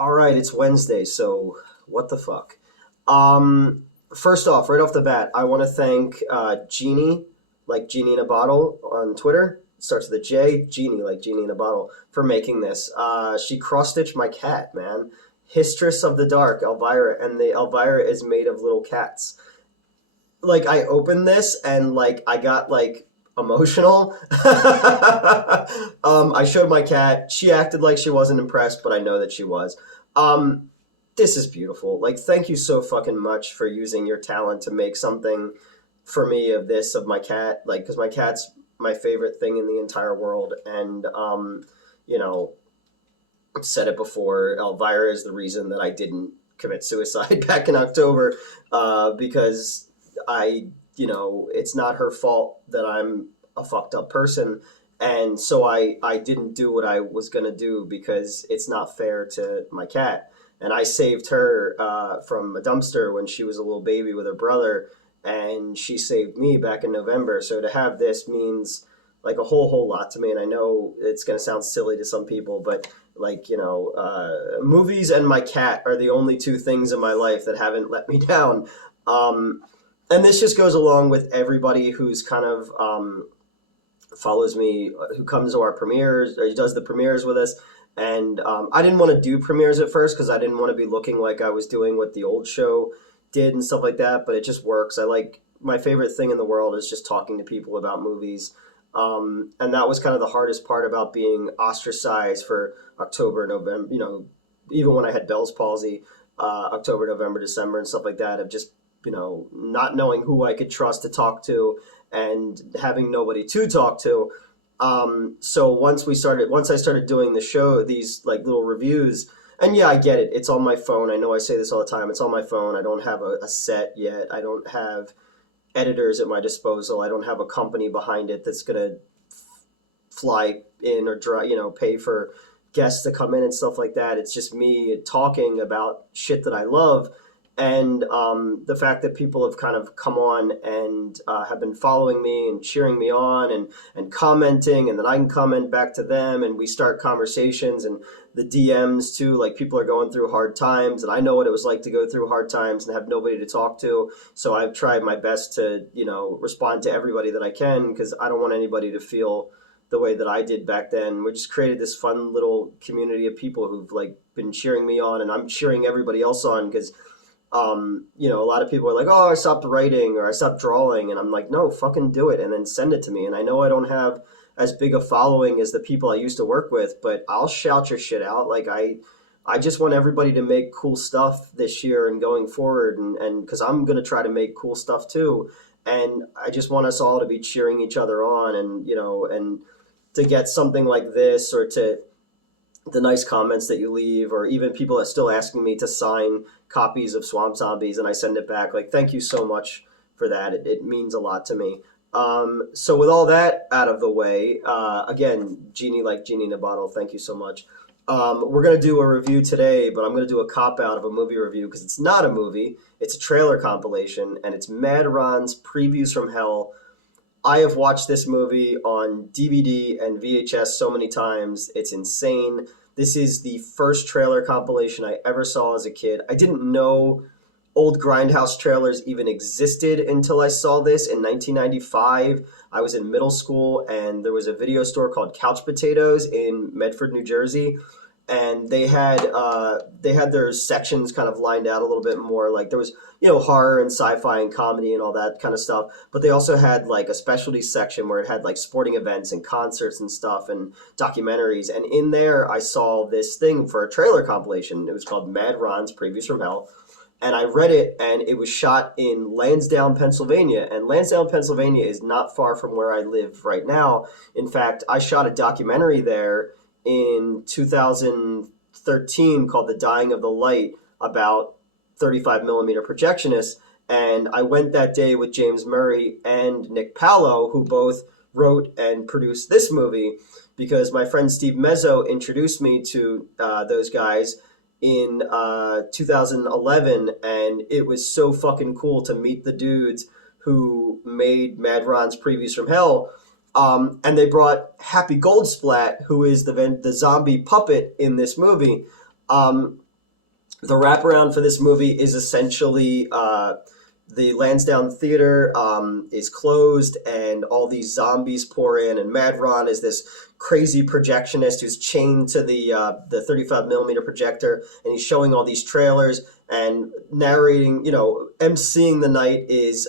All right, it's Wednesday, so what the fuck? Um, First off, right off the bat, I want to thank Jeannie, like Genie in a Bottle on Twitter. It starts with a J, Jeannie, like Genie in a Bottle, for making this. She cross-stitched my cat, man. Histress of the Dark, Elvira, and the Elvira is made of little cats. Like, I opened this and, like, I got, like, emotional. I showed my cat. She acted like she wasn't impressed, but I know that she was. Um, this is beautiful. Like, thank you so fucking much for using your talent to make something for me of this, of my cat. Like, because my cat's my favorite thing in the entire world. And, you know, I've said it before, Elvira is the reason that I didn't commit suicide back in October, because it's not her fault that I'm a fucked up person. And so I didn't do what I was going to do because it's not fair to my cat. And I saved her from a dumpster when she was a little baby with her brother, and she saved me back in November. So to have this means like a whole lot to me. And I know it's going to sound silly to some people, but movies and my cat are the only two things in my life that haven't let me down. Um, and this just goes along with everybody who's kind of follows me, who comes to our premieres, or he does the premieres with us. And I didn't want to do premieres at first because I didn't want to be looking like I was doing what the old show did and stuff like that. But it just works. I like my favorite thing in the world is just talking to people about movies. And that was kind of the hardest part about being ostracized for October, November. Even when I had Bell's palsy, October, November, December, and stuff like that, of just not knowing who I could trust to talk to and having nobody to talk to. So once I started doing the show, these like little reviews, and yeah, I get it. It's on my phone. I know I say this all the time. It's on my phone. I don't have a set yet. I don't have editors at my disposal. I don't have a company behind it that's gonna fly in or pay for guests to come in and stuff like that. It's just me talking about shit that I love, and the fact that people have kind of come on and have been following me and cheering me on and commenting, and then I can comment back to them, and we start conversations, and the DMs too. Like, people are going through hard times, and I know what it was like to go through hard times and have nobody to talk to. So I've tried my best to respond to everybody that I can, because I don't want anybody to feel the way that I did back then. We just created this fun little community of people who've like been cheering me on, and I'm cheering everybody else on, because a lot of people are like, oh, I stopped writing or I stopped drawing. And I'm like, no, fucking do it and then send it to me. And I know I don't have as big a following as the people I used to work with, but I'll shout your shit out. Like, I just want everybody to make cool stuff this year and going forward. And cause I'm going to try to make cool stuff too. And I just want us all to be cheering each other on, and to get something like this, or to the nice comments that you leave, or even people that are still asking me to sign copies of Swamp Zombies and I send it back. Like, thank you so much for that. It means a lot to me. So with all that out of the way, again, Genie, like Genie in a Bottle, thank you so much. We're going to do a review today, but I'm going to do a cop-out of a movie review because it's not a movie. It's a trailer compilation, and it's Mad Ron's Previews from Hell. I have watched this movie on DVD and VHS so many times. It's insane. This is the first trailer compilation I ever saw as a kid. I didn't know old grindhouse trailers even existed until I saw this in 1995. I was in middle school, and there was a video store called Couch Potatoes in Medford, New Jersey, and they had their sections kind of lined out a little bit more. Like, there was horror and sci-fi and comedy and all that kind of stuff, but they also had like a specialty section where it had like sporting events and concerts and stuff and documentaries. And in there I saw this thing for a trailer compilation. It was called Mad Ron's Previews from Hell, and I read it, and it was shot in Lansdowne, Pennsylvania. And Lansdowne, Pennsylvania is not far from where I live right now. In fact, I shot a documentary there in 2013 called The Dying of the Light, about 35 millimeter projectionists. And I went that day with James Murray and Nick Palo, who both wrote and produced this movie, because my friend Steve Mezzo introduced me to those guys in 2011, and it was so fucking cool to meet the dudes who made Mad Ron's Previews from Hell. And they brought Happy Goldsplat, who is the zombie puppet in this movie. The wraparound for this movie is essentially the Lansdowne Theater is closed, and all these zombies pour in, and Mad Ron is this crazy projectionist who's chained to the 35 millimeter projector, and he's showing all these trailers and narrating. Emceeing the night is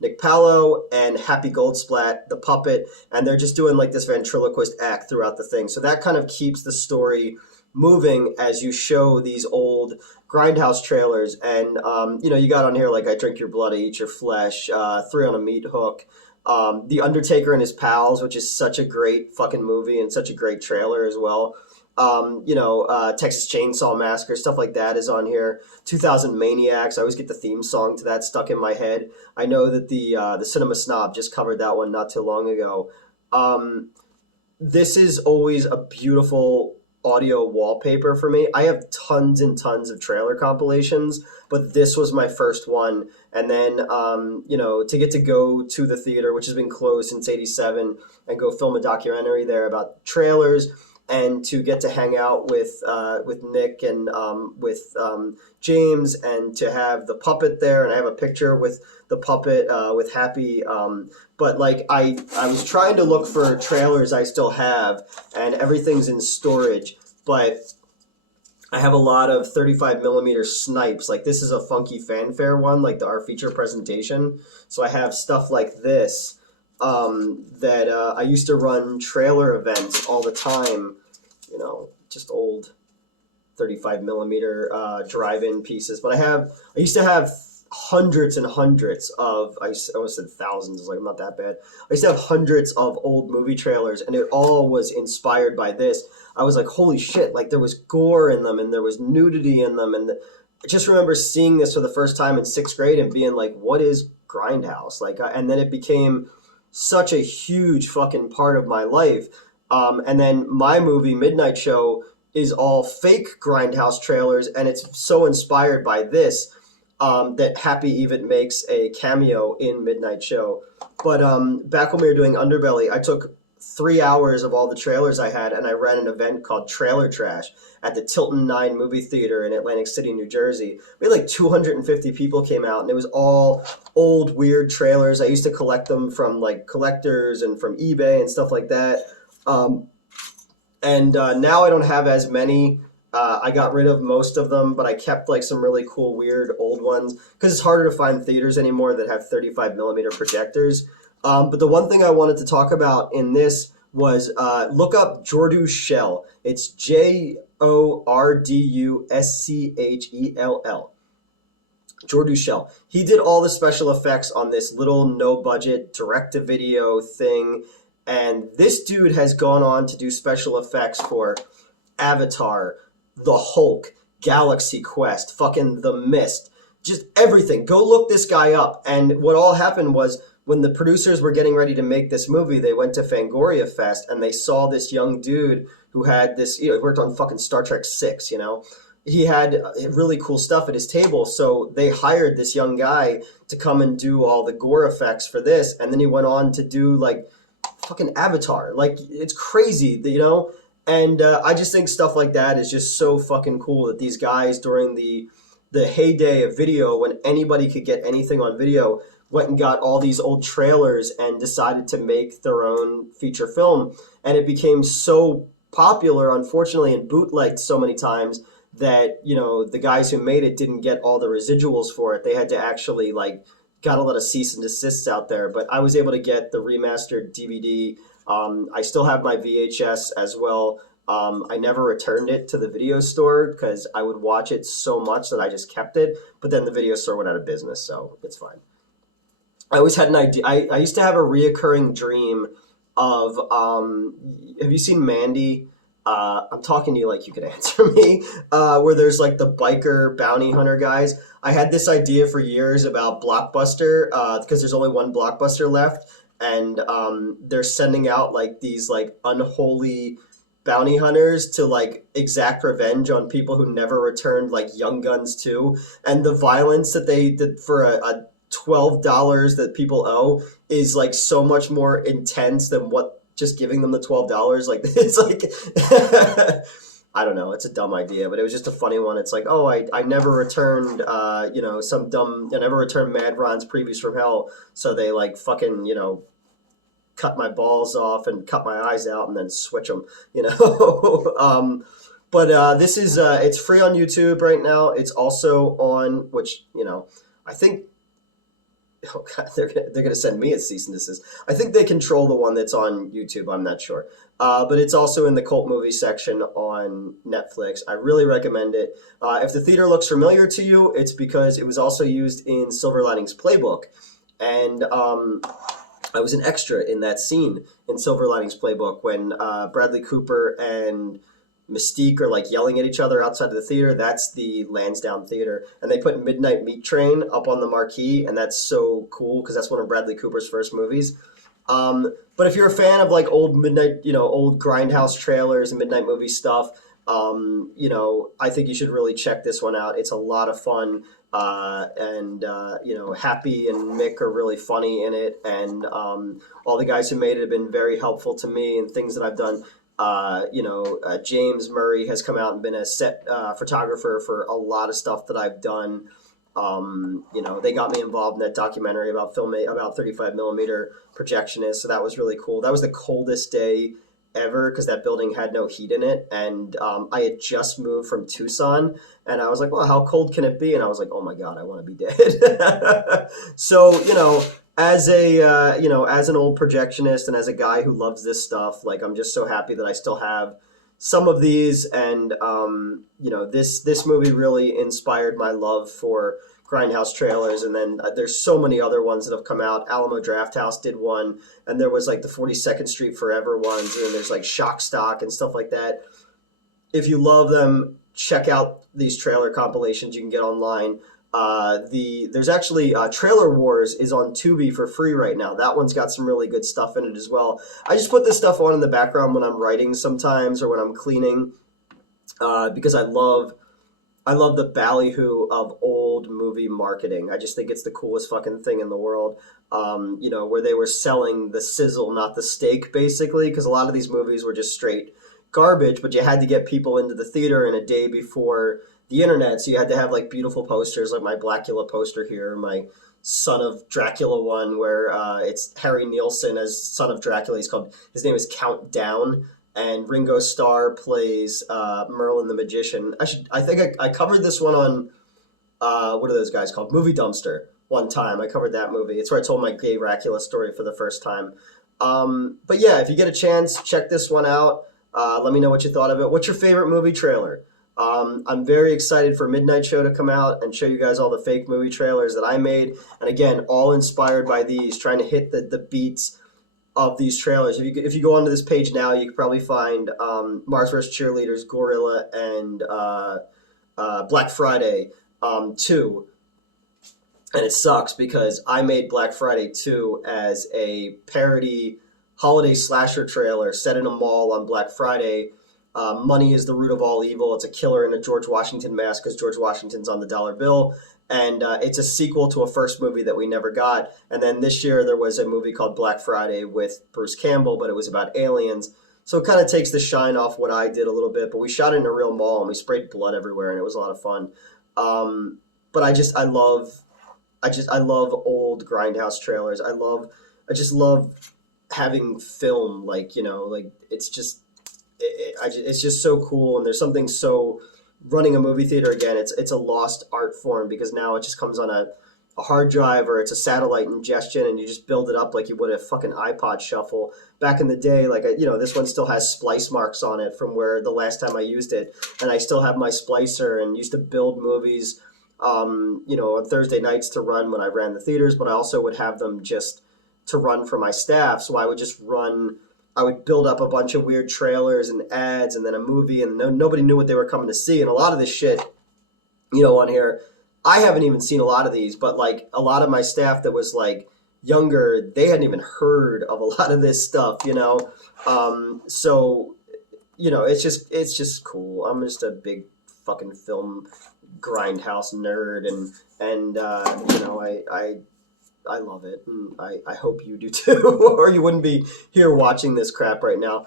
Nick Pallo and Happy Goldsplat, the puppet, and they're just doing like this ventriloquist act throughout the thing. So that kind of keeps the story moving as you show these old grindhouse trailers. And you got on here like I Drink Your Blood, I Eat Your Flesh, Three on a Meat Hook, The Undertaker and His Pals, which is such a great fucking movie and such a great trailer as well. Texas Chainsaw Massacre, stuff like that is on here. 2000 Maniacs, I always get the theme song to that stuck in my head. I know that the Cinema Snob just covered that one not too long ago. This is always a beautiful audio wallpaper for me. I have tons and tons of trailer compilations, but this was my first one. And then, to get to go to the theater, which has been closed since '87, and go film a documentary there about trailers, and to get to hang out with Nick and with James, and to have the puppet there, and I have a picture with the puppet with Happy. But like I was trying to look for trailers I still have, and everything's in storage. But I have a lot of 35 millimeter snipes. Like this is a Funky Fanfare one, like our feature presentation. So I have stuff like this that I used to run trailer events all the time. Just old 35 millimeter drive-in pieces. But I used to have hundreds and hundreds of, I almost said thousands, like I'm not that bad. I used to have hundreds of old movie trailers, and it all was inspired by this. I was like, holy shit, like there was gore in them, and there was nudity in them, and I just remember seeing this for the first time in 6th grade and being like, what is grindhouse? And then it became such a huge fucking part of my life. And then my movie, Midnight Show, is all fake grindhouse trailers, and it's so inspired by this that Happy even makes a cameo in Midnight Show. But back when we were doing Underbelly, I took 3 hours of all the trailers I had, and I ran an event called Trailer Trash at the Tilton 9 movie theater in Atlantic City, New Jersey. We had like 250 people came out, and it was all old, weird trailers. I used to collect them from like collectors and from eBay and stuff like that. Now I don't have as many. I got rid of most of them, but I kept like some really cool, weird old ones because it's harder to find theaters anymore that have 35 millimeter projectors. But the one thing I wanted to talk about in this was look up Jordu Schell. It's Jorduschell. Jordu Schell. He did all the special effects on this little no-budget direct-to-video thing. And this dude has gone on to do special effects for Avatar, The Hulk, Galaxy Quest, fucking The Mist, just everything. Go look this guy up. And what all happened was when the producers were getting ready to make this movie, they went to Fangoria Fest and they saw this young dude who had this, he worked on fucking Star Trek 6, He had really cool stuff at his table, so they hired this young guy to come and do all the gore effects for this, and then he went on to do like fucking Avatar. Like, it's crazy, And I just think stuff like that is just so fucking cool that these guys during the heyday of video, when anybody could get anything on video, went and got all these old trailers and decided to make their own feature film. And it became so popular, unfortunately, and bootlegged so many times that, the guys who made it didn't get all the residuals for it. They had to actually, got a lot of cease and desists out there. But I was able to get the remastered DVD. I still have my VHS as well. I never returned it to the video store because I would watch it so much that I just kept it. But then the video store went out of business, so it's fine. I always had an idea. I used to have a reoccurring dream of, have you seen Mandy? I'm talking to you like you could answer me, where there's like the biker bounty hunter guys. I had this idea for years about Blockbuster, because there's only one Blockbuster left, and they're sending out like these like unholy bounty hunters to like exact revenge on people who never returned like Young Guns 2, and the violence that they did for a $12 that people owe is like so much more intense than what just giving them the $12. Like, it's like I don't know. It's a dumb idea, but it was just a funny one. It's like, oh, I never returned, I never returned Mad Ron's Prevues from Hell. So they like fucking, cut my balls off and cut my eyes out and then switch them, but this is, it's free on YouTube right now. It's also on, which, I think, oh God, they're gonna send me a cease and desist. I think they control the one that's on YouTube. I'm not sure, but it's also in the cult movie section on Netflix. I really recommend it. If the theater looks familiar to you, it's because it was also used in Silver Linings Playbook, and I was an extra in that scene in Silver Linings Playbook when Bradley Cooper and Mystique are like yelling at each other outside of the theater. That's the Lansdowne Theater, and they put Midnight Meat Train up on the marquee, and that's so cool because that's one of Bradley Cooper's first movies. But if you're a fan of like old old grindhouse trailers and midnight movie stuff, I think you should really check this one out. It's a lot of fun, and Happy and Mick are really funny in it, and all the guys who made it have been very helpful to me and things that I've done. James Murray has come out and been a set photographer for a lot of stuff that I've done. They got me involved in that documentary about 35 millimeter projectionists, so that was really cool. That was the coldest day ever because that building had no heat in it, and I had just moved from Tucson, and I was like, well, how cold can it be? And I was like, oh my God, I want to be dead. So, as as an old projectionist and as a guy who loves this stuff, like I'm just so happy that I still have some of these, and this movie really inspired my love for grindhouse trailers. And then there's so many other ones that have come out. Alamo Drafthouse did one, and there was like the 42nd Street Forever ones, and then there's like Shock Stock and stuff like that. If you love them, check out these trailer compilations you can get online. There's actually Trailer Wars is on Tubi for free right now. That one's got some really good stuff in it as well. I just put this stuff on in the background when I'm writing sometimes or when I'm cleaning, because I love the ballyhoo of old movie marketing. I just think it's the coolest fucking thing in the world. Where they were selling the sizzle, not the steak, basically, because a lot of these movies were just straight garbage, but you had to get people into the theater in a day before the internet, so you had to have like beautiful posters, like my Blackula poster here, my Son of Dracula one, where it's Harry Nielsen as Son of Dracula. His name is Countdown, and Ringo Starr plays Merlin the Magician. I think I covered this one on what are those guys called? Movie Dumpster. One time I covered that movie. It's where I told my gay Dracula story for the first time. But yeah, if you get a chance, check this one out. Let me know what you thought of it. What's your favorite movie trailer? I'm very excited for Midnight Show to come out and show you guys all the fake movie trailers that I made. And again, all inspired by these, trying to hit the beats of these trailers. If you go onto this page now, you can probably find Mars vs. Cheerleaders, Gorilla, and Black Friday 2. And it sucks because I made Black Friday 2 as a parody holiday slasher trailer set in a mall on Black Friday. Money is the root of all evil. It's a killer in a George Washington mask because George Washington's on the dollar bill. And it's a sequel to a first movie that we never got. And then this year there was a movie called Black Friday with Bruce Campbell, but it was about aliens. So it kind of takes the shine off what I did a little bit. But we shot it in a real mall and we sprayed blood everywhere, and it was a lot of fun. But I love old grindhouse trailers. I just love having film, like it's just. It's just so cool, and there's something so running a movie theater again. It's a lost art form because now it just comes on a hard drive or it's a satellite ingestion, and you just build it up like you would a fucking iPod shuffle. Back in the day, this one still has splice marks on it from where the last time I used it, and I still have my splicer and used to build movies, on Thursday nights to run when I ran the theaters, but I also would have them just to run for my staff. So I would build up a bunch of weird trailers and ads and then a movie, and nobody knew what they were coming to see. And a lot of this shit, on here, I haven't even seen a lot of these, but like a lot of my staff that was like younger, they hadn't even heard of a lot of this stuff, So, it's just cool. I'm just a big fucking film grindhouse nerd, and I love it, and I hope you do too, or you wouldn't be here watching this crap right now.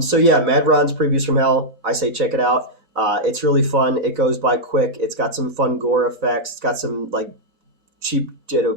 So yeah, Mad Ron's Previews from Hell. I say check it out. It's really fun. It goes by quick. It's got some fun gore effects. It's got some like cheap,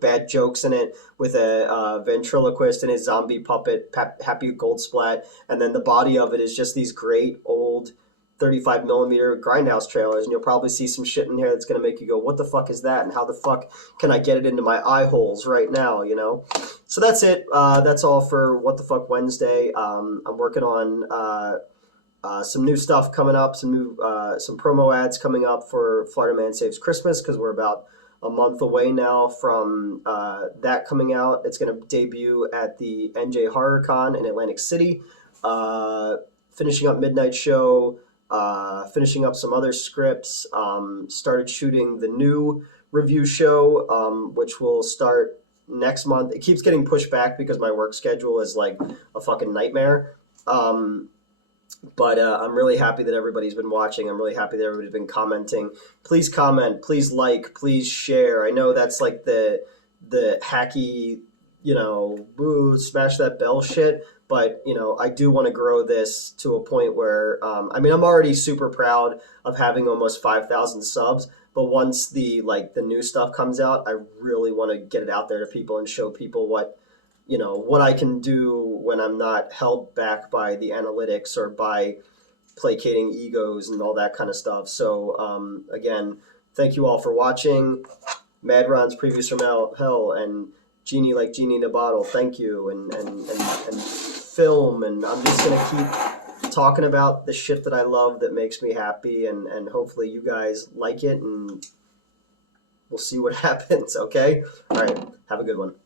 bad jokes in it with a ventriloquist and his zombie puppet, Happy Goldsplat, and then the body of it is just these great old 35 millimeter grindhouse trailers, and you'll probably see some shit in here that's going to make you go, what the fuck is that, and how the fuck can I get it into my eye holes right now, you know? So that's it. That's all for What the Fuck Wednesday. I'm working on some new stuff coming up, some promo ads coming up for Florida Man Saves Christmas, because we're about a month away now from that coming out. It's going to debut at the NJ Horror Con in Atlantic City. Finishing up Midnight Show, finishing up some other scripts. Started shooting the new review show, which will start next month. It keeps getting pushed back because my work schedule is like a fucking nightmare. But I'm really happy that everybody's been watching. I'm really happy that everybody's been commenting. Please comment, please like, please share. I know that's like the hacky, smash that bell shit. But, I do want to grow this to a point where, I'm already super proud of having almost 5,000 subs. But once the new stuff comes out, I really want to get it out there to people and show people what I can do when I'm not held back by the analytics or by placating egos and all that kind of stuff. So, again, thank you all for watching. Mad Ron's Previews from Hell and Genie Like Genie in a Bottle, thank you. And film, and I'm just going to keep talking about the shit that I love that makes me happy, and hopefully you guys like it, and we'll see what happens, okay? All right, have a good one.